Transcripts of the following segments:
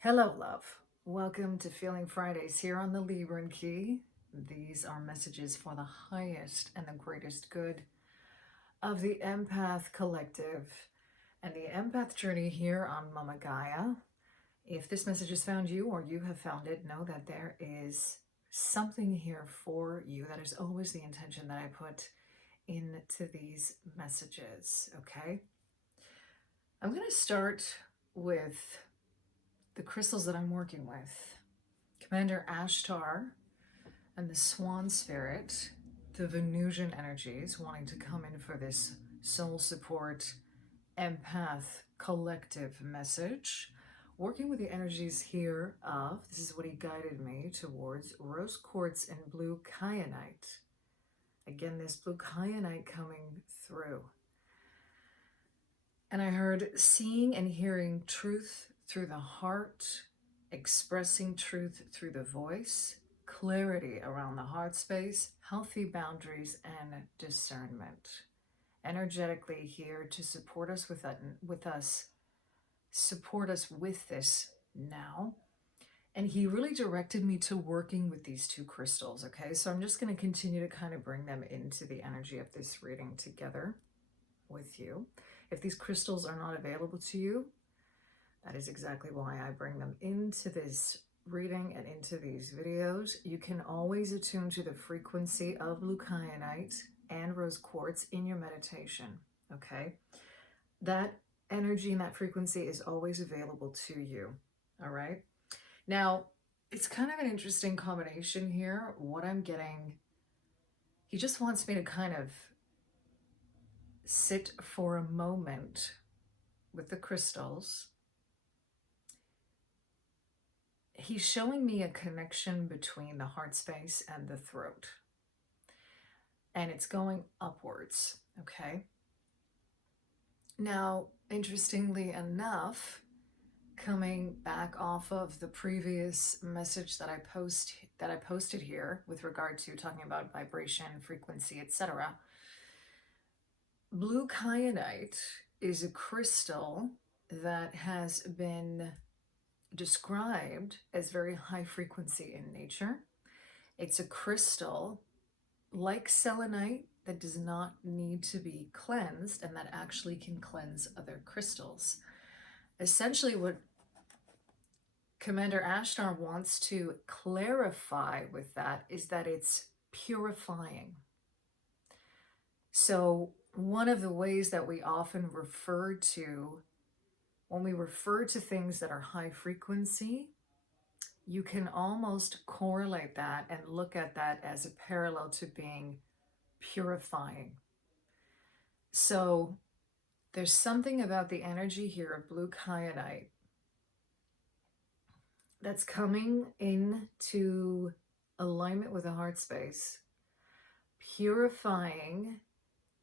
Hello, love. Welcome to Feeling Fridays here on the Libran Key. These are messages for the highest and the greatest good of the Empath Collective and the Empath Journey here on Mama Gaia. If this message has found you or you have found it, know that there is something here for you. That is always the intention that I put into these messages, okay? I'm going to start with the crystals that I'm working with. Commander Ashtar and the Swan Spirit, the Venusian energies wanting to come in for this soul support empath collective message. Working with the energies here of, this is what he guided me towards, rose quartz and blue kyanite. Again, this blue kyanite coming through. And I heard seeing and hearing truth through the heart, expressing truth through the voice, clarity around the heart space, healthy boundaries, and discernment. Energetically here to support us support us with this now. And he really directed me to working with these two crystals, okay? So I'm just going to continue to kind of bring them into the energy of this reading together with you. If these crystals are not available to you, that is exactly why I bring them into this reading and into these videos. You can always attune to the frequency of blue kyanite and rose quartz in your meditation, okay? That energy and that frequency is always available to you, all right? Now, it's kind of an interesting combination here. What I'm getting, he just wants me to kind of sit for a moment with the crystals. He's showing me a connection between the heart space and the throat. And it's going upwards, okay? Now, interestingly enough, coming back off of the previous message that I posted here with regard to talking about vibration, frequency, etc. Blue kyanite is a crystal that has been described as very high frequency in nature. It's a crystal like selenite that does not need to be cleansed and that actually can cleanse other crystals. Essentially, what Commander Ashtar wants to clarify with that is that it's purifying. So one of the ways that we often refer to, when we refer to things that are high frequency, you can almost correlate that and look at that as a parallel to being purifying. So there's something about the energy here of blue kyanite that's coming into alignment with the heart space, purifying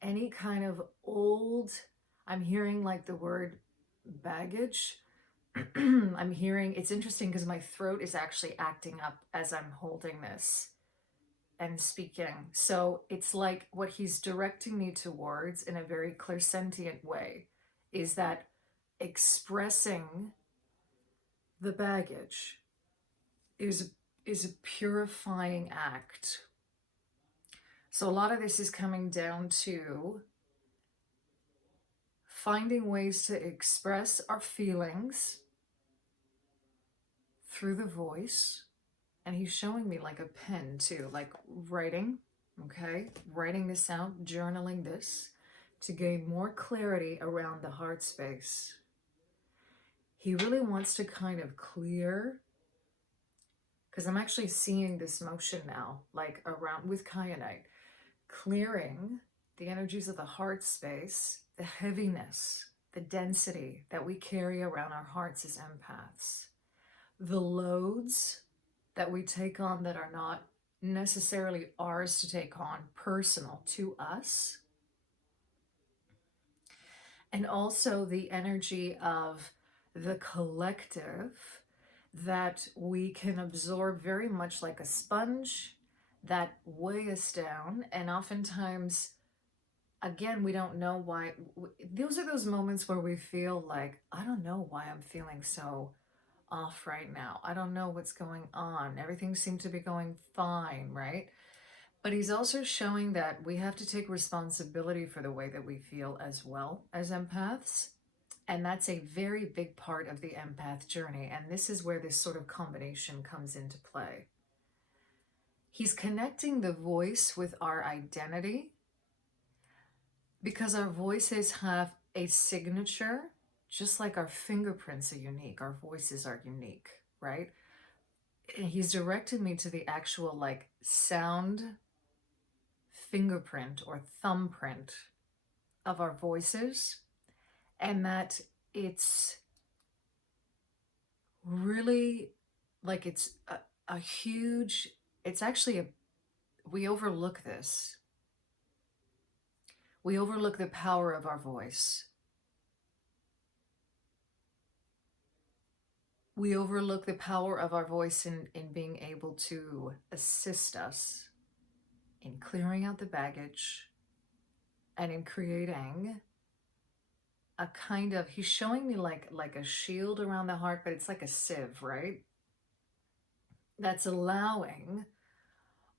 any kind of old, I'm hearing like the word baggage. I'm hearing, it's interesting because my throat is actually acting up as I'm holding this and speaking. So it's like what he's directing me towards in a very clairsentient way is that expressing the baggage is a purifying act. So a lot of this is coming down to finding ways to express our feelings through the voice. And he's showing me like a pen too, like writing, okay? Writing this out, journaling this to gain more clarity around the heart space. He really wants to kind of clear, because I'm actually seeing this motion now, like around with kyanite, clearing the energies of the heart space, the heaviness, the density that we carry around our hearts as empaths, the loads that we take on that are not necessarily ours to take on, personal to us, and also the energy of the collective that we can absorb very much like a sponge that weigh us down. And oftentimes, again, we don't know why. Those are those moments where we feel like, I don't know why I'm feeling so off right now. I don't know what's going on. Everything seemed to be going fine, right? But he's also showing that we have to take responsibility for the way that we feel as well as empaths. And that's a very big part of the empath journey. And this is where this sort of combination comes into play. He's connecting the voice with our identity because our voices have a signature, just like our fingerprints are unique, our voices are unique, right? And he's directed me to the actual like sound fingerprint or thumbprint of our voices, and that it's really like it's a huge, it's actually a, we overlook this. We overlook the power of our voice. We overlook the power of our voice in being able to assist us in clearing out the baggage and in creating a kind of, he's showing me like a shield around the heart, but it's like a sieve, right? That's allowing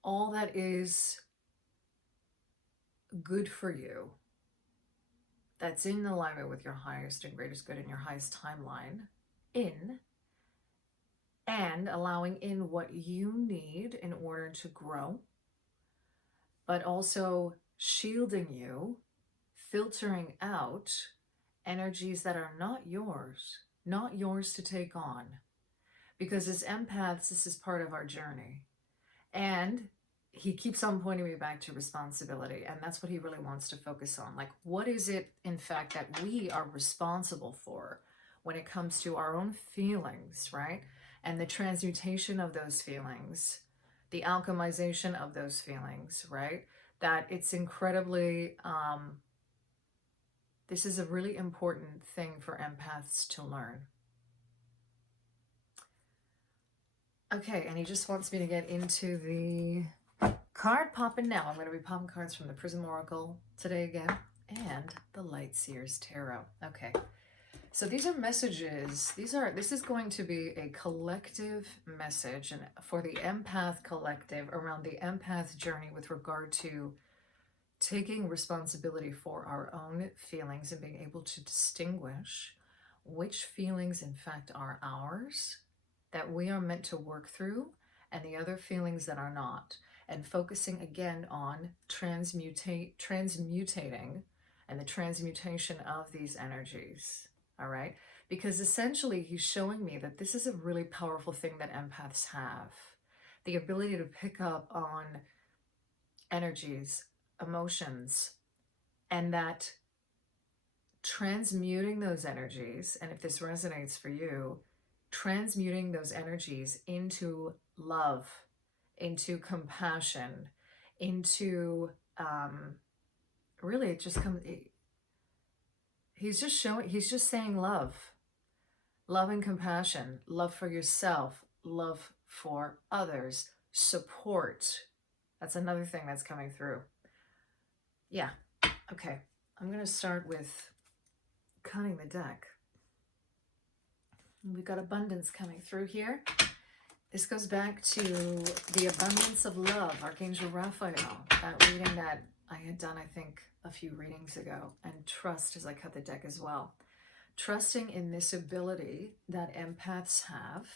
all that is good for you, that's in alignment with your highest and greatest good and your highest timeline, in, and allowing in what you need in order to grow, but also shielding you, filtering out energies that are not yours to take on. Because as empaths, this is part of our journey. And he keeps on pointing me back to responsibility. And that's what he really wants to focus on. Like, what is it, in fact, that we are responsible for when it comes to our own feelings, right? And the transmutation of those feelings, the alchemization of those feelings, right? That it's incredibly, this is a really important thing for empaths to learn. Okay, and he just wants me to get into the card popping now. I'm going to be popping cards from the Prism Oracle today again, and the Light Seers Tarot. Okay, so these are messages. This is going to be a collective message, and for the empath collective around the empath journey with regard to taking responsibility for our own feelings and being able to distinguish which feelings in fact are ours, that we are meant to work through, and the other feelings that are not, and focusing again on transmutating and the transmutation of these energies. All right, because essentially he's showing me that this is a really powerful thing that empaths have, the ability to pick up on energies, emotions, and that transmuting those energies, and if this resonates for you, transmuting those energies into love, into compassion, into really it just comes, he's just saying love and compassion, love for yourself, love for others, support. That's another thing that's coming through. Yeah. Okay. I'm going to start with cutting the deck. We've got abundance coming through here. This goes back to the abundance of love, Archangel Raphael, that reading that I had done, I think, a few readings ago, and trust as I cut the deck as well. Trusting in this ability that empaths have,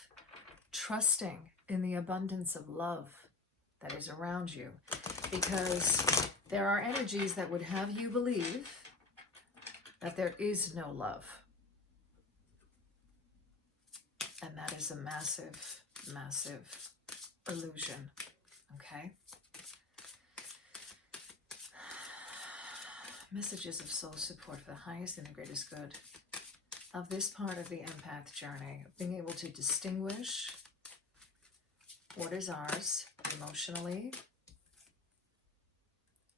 trusting in the abundance of love that is around you, because there are energies that would have you believe that there is no love. And that is a massive, massive illusion, okay? Messages of soul support for the highest and the greatest good of this part of the empath journey, being able to distinguish what is ours emotionally.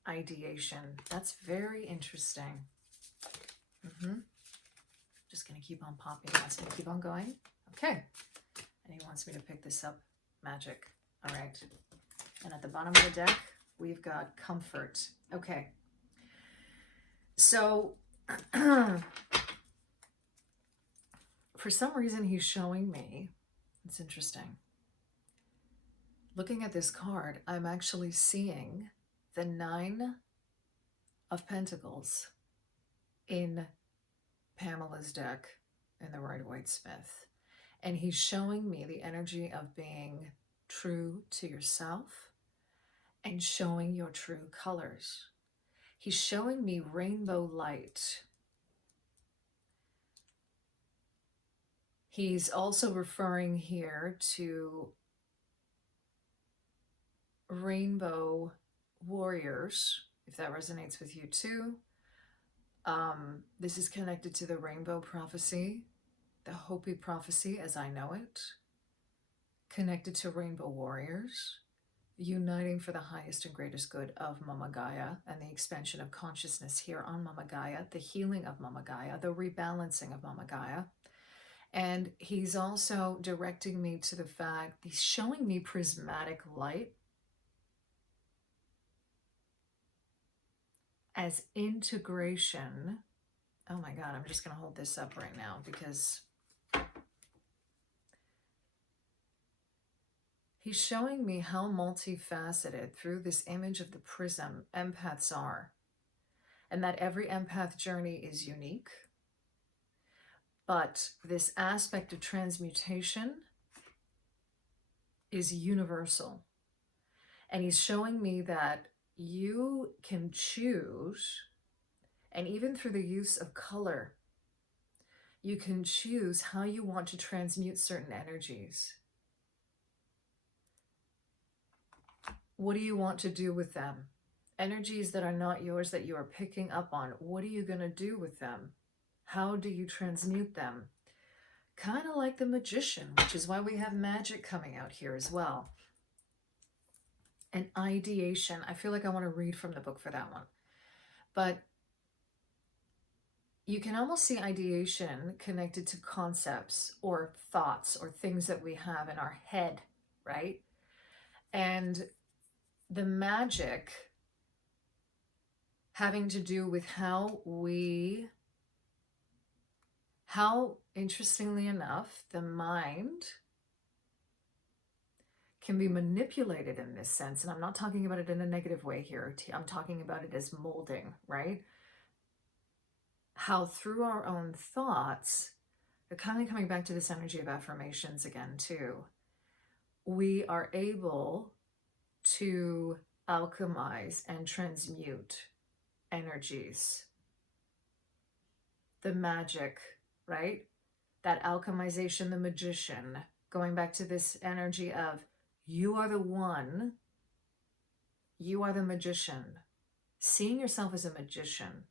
Ideation, that's very interesting. Just going to keep on popping. He wants me to keep on going. Okay. And he wants me to pick this up. Magic. All right. And at the bottom of the deck, we've got comfort. Okay. So for some reason he's showing me, it's interesting. Looking at this card, I'm actually seeing the 9 of Pentacles in Pamela's deck in the Rider-Waite-Smith. And he's showing me the energy of being true to yourself and showing your true colors. He's showing me rainbow light. He's also referring here to rainbow warriors, if that resonates with you too. This is connected to the rainbow prophecy, the Hopi prophecy as I know it, connected to rainbow warriors, uniting for the highest and greatest good of Mama Gaia and the expansion of consciousness here on Mama Gaia, the healing of Mama Gaia, the rebalancing of Mama Gaia. And he's also directing me to the fact, he's showing me prismatic light as integration. Oh my God, I'm just going to hold this up right now because he's showing me how multifaceted through this image of the prism empaths are, and that every empath journey is unique. But this aspect of transmutation is universal. And he's showing me that you can choose, and even through the use of color, you can choose how you want to transmute certain energies. What do you want to do with them? Energies that are not yours, that you are picking up on, what are you going to do with them? How do you transmute them? Kind of like the magician, which is why we have magic coming out here as well. And ideation. I feel like I want to read from the book for that one. But you can almost see ideation connected to concepts or thoughts or things that we have in our head, right? And the magic having to do with how interestingly enough, the mind can be manipulated in this sense. And I'm not talking about it in a negative way here. I'm talking about it as molding, right? How through our own thoughts, they're kind of coming back to this energy of affirmations again too, we are able to alchemize and transmute energies. The magic, right? That alchemization, the magician, going back to this energy of you are the one, you are the magician, seeing yourself as a magician.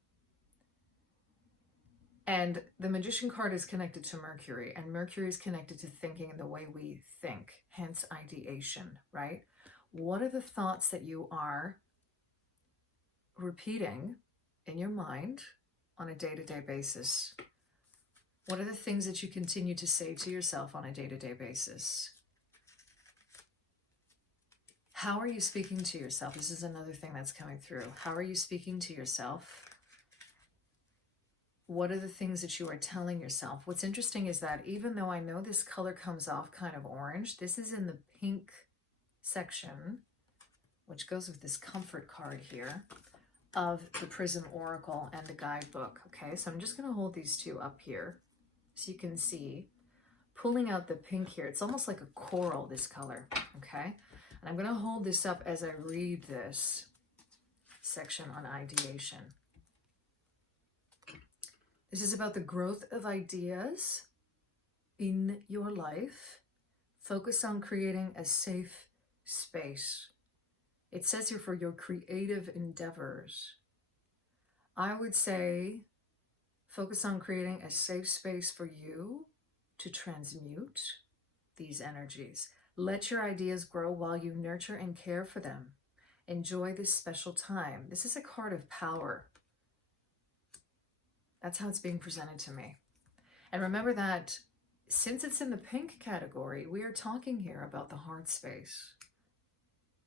And the magician card is connected to Mercury, and Mercury is connected to thinking and the way we think, hence ideation, right? What are the thoughts that you are repeating in your mind on a day-to-day basis? What are the things that you continue to say to yourself on a day-to-day basis? How are you speaking to yourself? This is another thing that's coming through. How are you speaking to yourself? What are the things that you are telling yourself? What's interesting is that even though I know this color comes off kind of orange, this is in the pink section, which goes with this comfort card here of the Prism Oracle and the guidebook. Okay, so I'm just going to hold these two up here so you can see. Pulling out the pink here, it's almost like a coral, this color. Okay, and I'm going to hold this up as I read this section on ideation. This is about the growth of ideas in your life. Focus on creating a safe space. It says here for your creative endeavors. I would say focus on creating a safe space for you to transmute these energies. Let your ideas grow while you nurture and care for them. Enjoy this special time. This is a card of power. That's how it's being presented to me. And remember that since it's in the pink category, we are talking here about the heart space.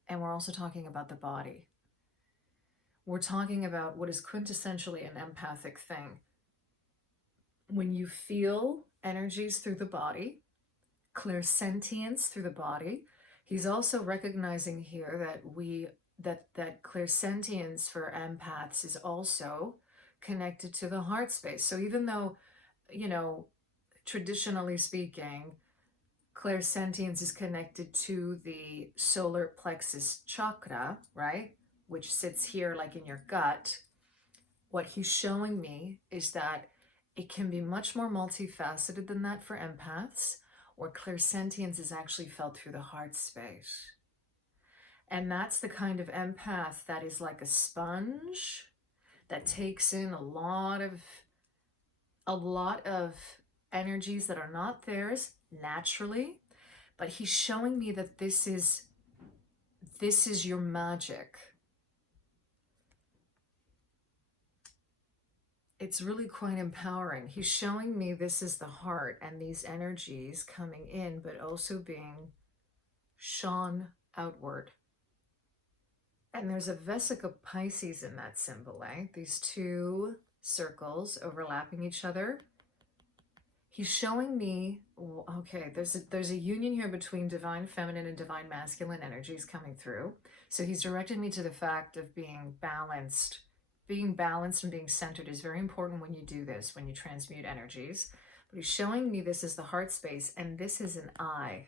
And we're also talking about the body. We're talking about what is quintessentially an empathic thing. when you feel energies through the body, clairsentience through the body. He's also recognizing here that clairsentience for empaths is also connected to the heart space. So even though, traditionally speaking, clairsentience is connected to the solar plexus chakra, right? Which sits here like in your gut. What he's showing me is that it can be much more multifaceted than that for empaths, or clairsentience is actually felt through the heart space. And that's the kind of empath that is like a sponge that takes in a lot of energies that are not theirs naturally. But he's showing me that this is your magic. It's really quite empowering. He's showing me this is the heart and these energies coming in, but also being shone outward. And there's a Vesica Pisces in that symbol, eh? These two circles overlapping each other. He's showing me, okay, there's a union here between divine feminine and divine masculine energies coming through. So he's directed me to the fact of being balanced. Being balanced and being centered is very important when you do this, when you transmute energies. But he's showing me this is the heart space, and this is an eye.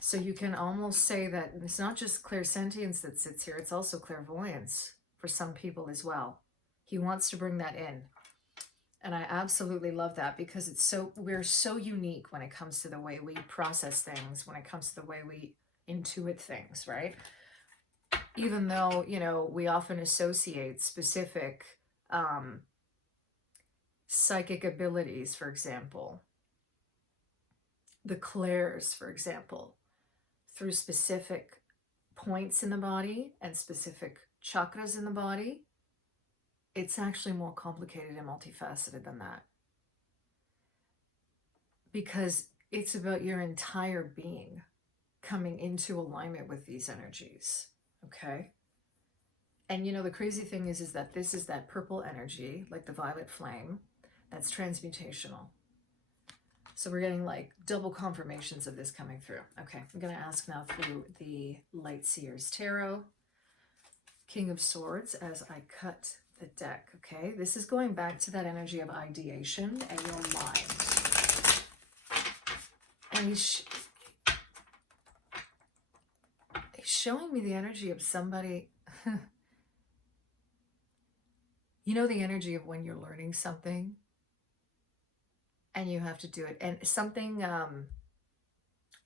So you can almost say that it's not just clairsentience that sits here, it's also clairvoyance for some people as well. He wants to bring that in. And I absolutely love that, because we're so unique when it comes to the way we process things, when it comes to the way we intuit things, right? Even though, we often associate specific psychic abilities, for example, the clairs, for example, through specific points in the body and specific chakras in the body, it's actually more complicated and multifaceted than that. Because it's about your entire being coming into alignment with these energies, okay? And the crazy thing is that this is that purple energy, like the violet flame, that's transmutational. So we're getting like double confirmations of this coming through. Okay, I'm going to ask now through the Light Seers Tarot, King of Swords, as I cut the deck, okay? This is going back to that energy of ideation and your mind. And he's showing me the energy of somebody, the energy of when you're learning something and you have to do it. And something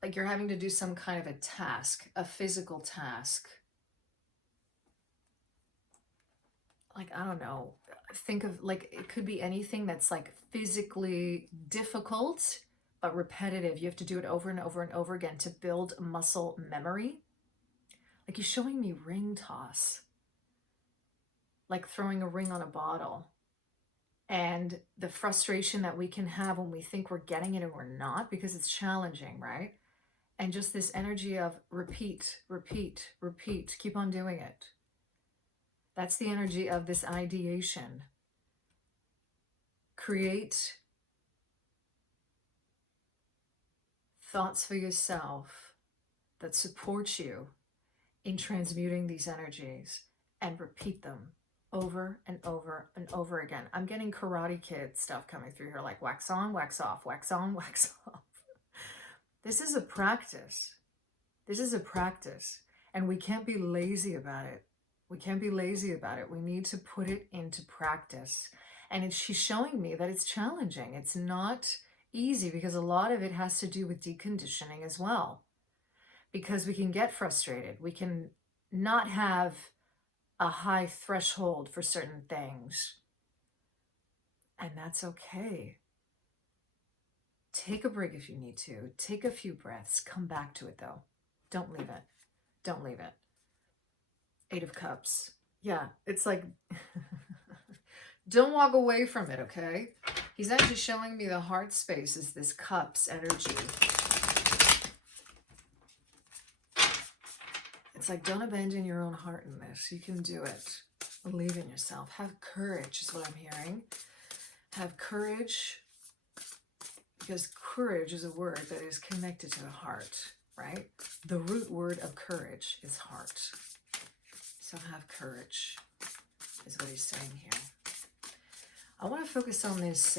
like you're having to do some kind of a task, a physical task. Like, I don't know, think of like, it could be anything that's like physically difficult, but repetitive. You have to do it over and over and over again to build muscle memory. Like, he's showing me ring toss, like throwing a ring on a bottle, and the frustration that we can have when we think we're getting it and we're not, because it's challenging, right? And just this energy of repeat, repeat, repeat, keep on doing it. That's the energy of this ideation. Create thoughts for yourself that support you in transmuting these energies, and repeat them over and over and over again. I'm getting Karate Kid stuff coming through here, like wax on, wax off, wax on, wax off. This is a practice. This is a practice. And we can't be lazy about it. We can't be lazy about it. We need to put it into practice. And she's showing me that it's challenging. It's not easy, because a lot of it has to do with deconditioning as well. Because we can get frustrated. We can not have a high threshold for certain things. And that's okay. Take a break if you need to. Take a few breaths. Come back to it, though. Don't leave it. Don't leave it. 8 of Cups. Yeah, it's like, don't walk away from it, okay? He's actually showing me the heart space is this Cups energy. It's like, don't abandon your own heart in this. You can do it. Believe in yourself. Have courage is what I'm hearing. Have courage, because courage is a word that is connected to the heart, right? The root word of courage is heart. So have courage is what he's saying here. I want to focus on this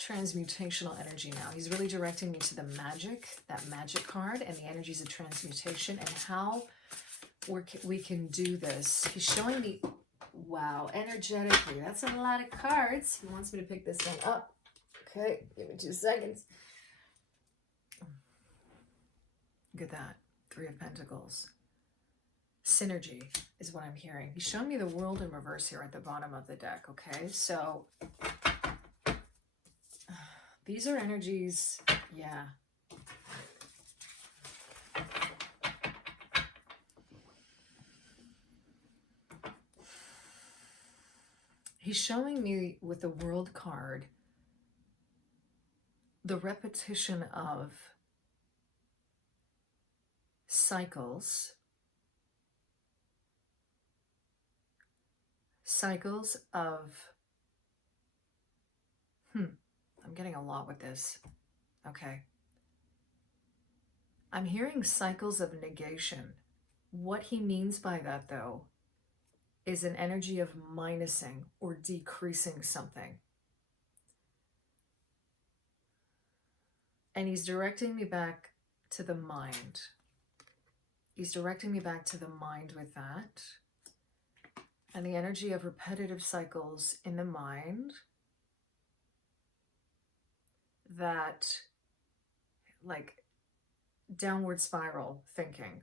transmutational energy now. He's really directing me to the magic, that magic card, and the energies of transmutation, and how we can do this. He's showing me, wow, energetically, that's a lot of cards. He wants me to pick this one up. Okay, give me 2 seconds. Look at that, 3 of Pentacles. Synergy is what I'm hearing. He's showing me the world in reverse here at the bottom of the deck, okay? So these are energies, yeah. He's showing me with the World card the repetition of cycles of, I'm getting a lot with this. Okay. I'm hearing cycles of negation. What he means by that, though, is an energy of minusing or decreasing something. And he's directing me back to the mind. He's directing me back to the mind with that. And the energy of repetitive cycles in the mind that, like, downward spiral thinking.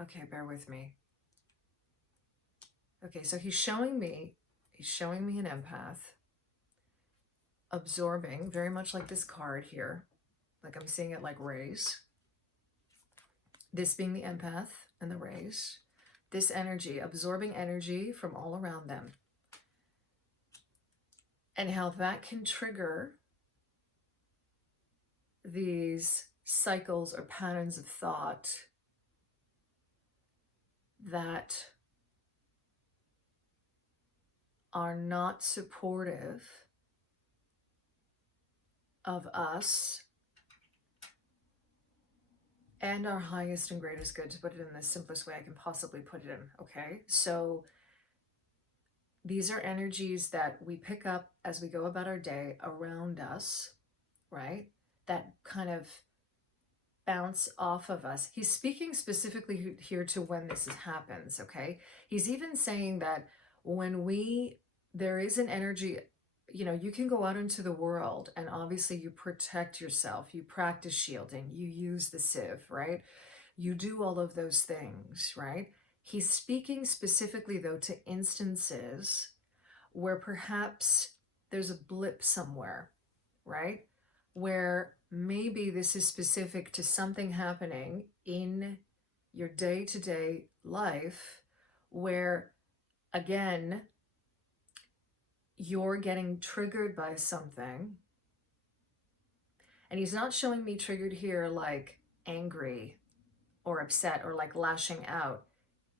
Okay, bear with me. Okay, so he's showing me an empath absorbing, very much like this card here. Like I'm seeing it like rays. This being the empath and the rays. This energy, absorbing energy from all around them. And how that can trigger these cycles or patterns of thought that are not supportive of us and our highest and greatest good, to put it in the simplest way I can possibly put it in, okay? So these are energies that we pick up as we go about our day around us, right? That kind of bounce off of us. He's speaking specifically here to when this happens, okay? He's even saying that when there is an energy, you know, you can go out into the world and obviously you protect yourself, you practice shielding, you use the sieve, right? You do all of those things, right? He's speaking specifically though to instances where perhaps there's a blip somewhere, right? Where maybe this is specific to something happening in your day-to-day life where, again, you're getting triggered by something. And he's not showing me triggered here like angry or upset or like lashing out.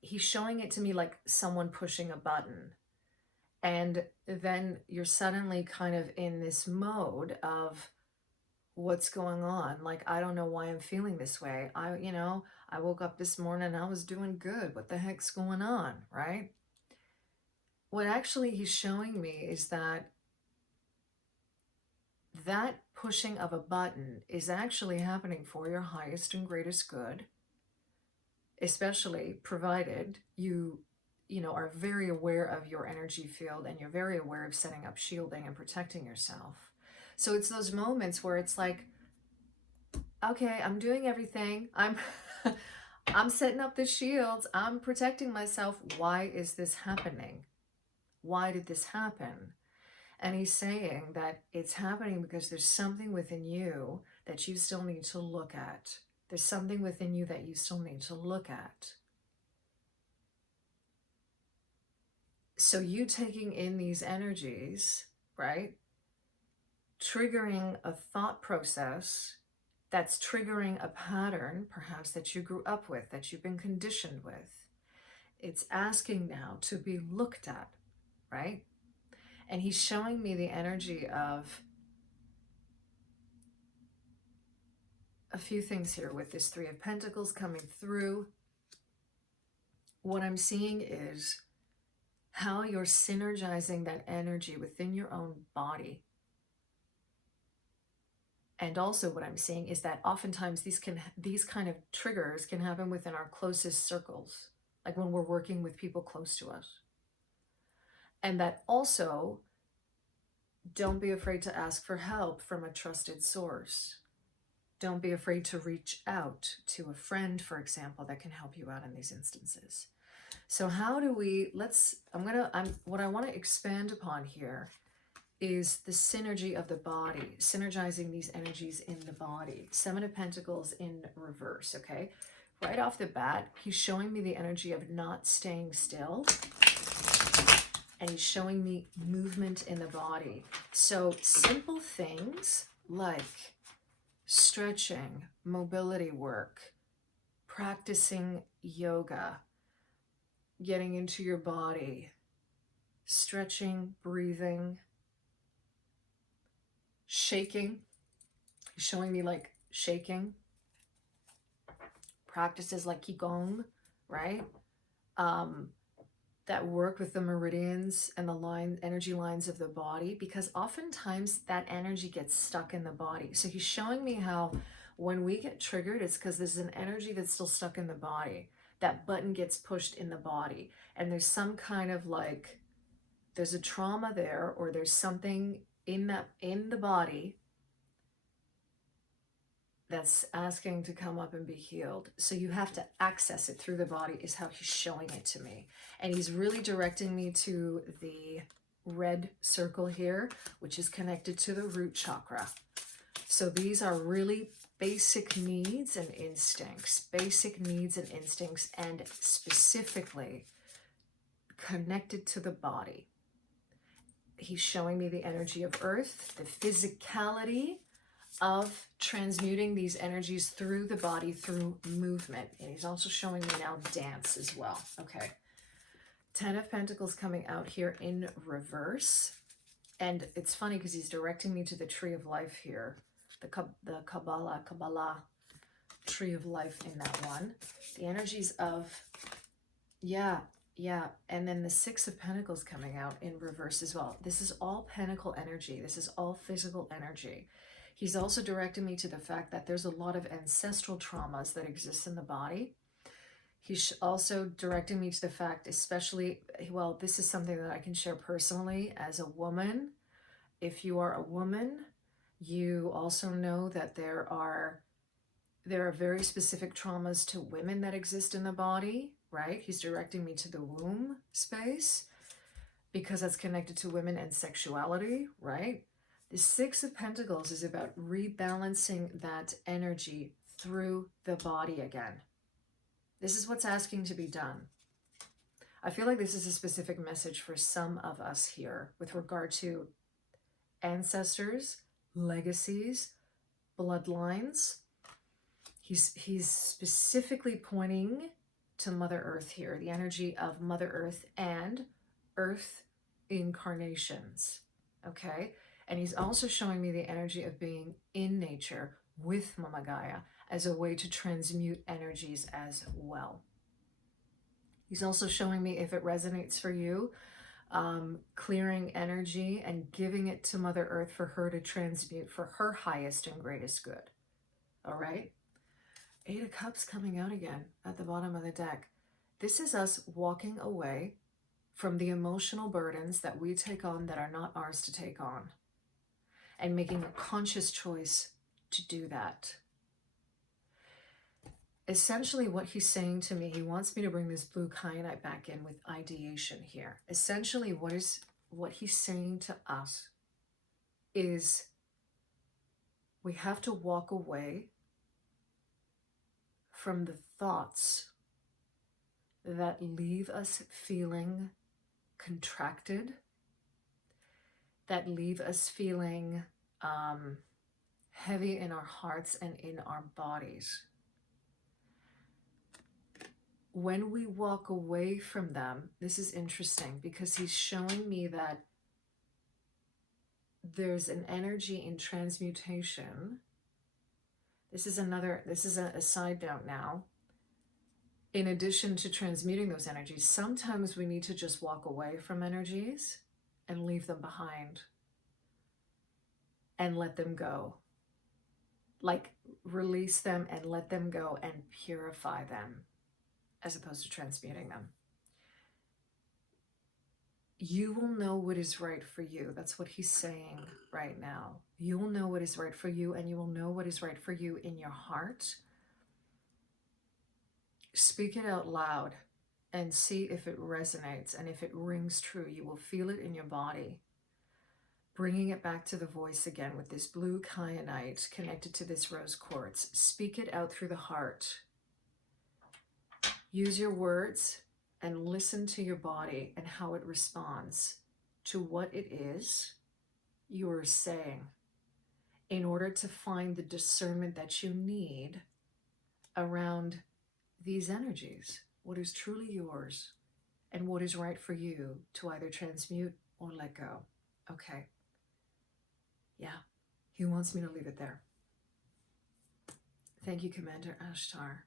He's showing it to me like someone pushing a button. And then you're suddenly kind of in this mode of, what's going on? Like, I don't know why I'm feeling this way. I woke up this morning and I was doing good. What the heck's going on, right? What actually he's showing me is that pushing of a button is actually happening for your highest and greatest good, especially provided you are very aware of your energy field and you're very aware of setting up shielding and protecting yourself. So it's those moments where it's like, okay, I'm doing everything. I'm setting up the shields. I'm protecting myself. Why is this happening? Why did this happen? And he's saying that it's happening because there's something within you that you still need to look at. There's something within you that you still need to look at. So you taking in these energies, right? Triggering a thought process that's triggering a pattern, perhaps that you grew up with, that you've been conditioned with. it's asking now to be looked at, right? And he's showing me the energy of a few things here with this Three of Pentacles coming through. What I'm seeing is how you're synergizing that energy within your own body. And also what I'm seeing is that oftentimes these kind of triggers can happen within our closest circles, like when we're working with people close to us. And that also, don't be afraid to ask for help from a trusted source. Don't be afraid to reach out to a friend, for example, that can help you out in these instances. So how do we, what I want to expand upon here is the synergy of the body, synergizing these energies in the body. Seven of Pentacles in reverse, okay? Right off the bat, he's showing me the energy of not staying still. And he's showing me movement in the body. So simple things like stretching, mobility work, practicing yoga, getting into your body, stretching, breathing, shaking. He's showing me like shaking. Practices like Qigong, right? That work with the meridians and the energy lines of the body, because oftentimes that energy gets stuck in the body. So he's showing me how when we get triggered, it's because there's an energy that's still stuck in the body. That button gets pushed in the body, and there's some kind of like, there's a trauma there, or there's something in the body that's asking to come up and be healed. So you have to access it through the body, is how he's showing it to me. And he's really directing me to the red circle here, which is connected to the root chakra. So these are really basic needs and instincts, and specifically connected to the body. He's showing me the energy of earth, the physicality of transmuting these energies through the body, through movement. And he's also showing me now dance as well. Okay. 10 of Pentacles coming out here in reverse. And it's funny because he's directing me to the Tree of Life here. The Kabbalah Tree of Life in that one. The energies of, yeah. And then the Six of Pentacles coming out in reverse as well. This is all pentacle energy. This is all physical energy. He's also directing me to the fact that there's a lot of ancestral traumas that exist in the body. He's also directing me to the fact, especially, well, this is something that I can share personally as a woman. If you are a woman, you also know that there are very specific traumas to women that exist in the body, right? He's directing me to the womb space because that's connected to women and sexuality, right? The Six of Pentacles is about rebalancing that energy through the body again. This is what's asking to be done. I feel like this is a specific message for some of us here with regard to ancestors, legacies, bloodlines. He's specifically pointing to Mother Earth here, the energy of Mother Earth and Earth incarnations, okay? And he's also showing me the energy of being in nature with Mama Gaia as a way to transmute energies as well. He's also showing me, if it resonates for you, clearing energy and giving it to Mother Earth for her to transmute for her highest and greatest good. All right? Eight of Cups coming out again at the bottom of the deck. This is us walking away from the emotional burdens that we take on that are not ours to take on, and making a conscious choice to do that. Essentially what he's saying to me, he wants me to bring this blue kyanite back in with ideation here. Essentially what he's saying to us is we have to walk away from the thoughts that leave us feeling contracted, that leave us feeling heavy in our hearts and in our bodies. when we walk away from them, this is interesting because he's showing me that there's an energy in transmutation. This is a side note now. In addition to transmuting those energies, sometimes we need to just walk away from energies and leave them behind and let them go. Like release them and let them go and purify them as opposed to transmuting them. You will know what is right for you. That's what he's saying right now. You will know what is right for you, and you will know what is right for you in your heart. Speak it out loud and see if it resonates, and if it rings true. You will feel it in your body. Bringing it back to the voice again with this blue kyanite connected to this rose quartz. Speak it out through the heart. Use your words and listen to your body and how it responds to what it is you are saying in order to find the discernment that you need around these energies, what is truly yours and what is right for you to either transmute or let go. Okay. Yeah, he wants me to leave it there. Thank you, Commander Ashtar.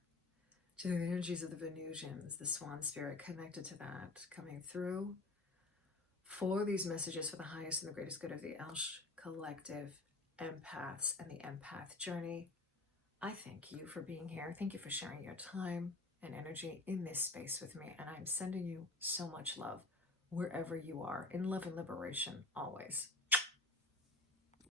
To the energies of the Venusians, the Swan Spirit connected to that, coming through for these messages for the highest and the greatest good of the Elsh Collective, Empaths, and the Empath Journey. I thank you for being here. Thank you for sharing your time and energy in this space with me. And I'm sending you so much love wherever you are, in love and liberation always.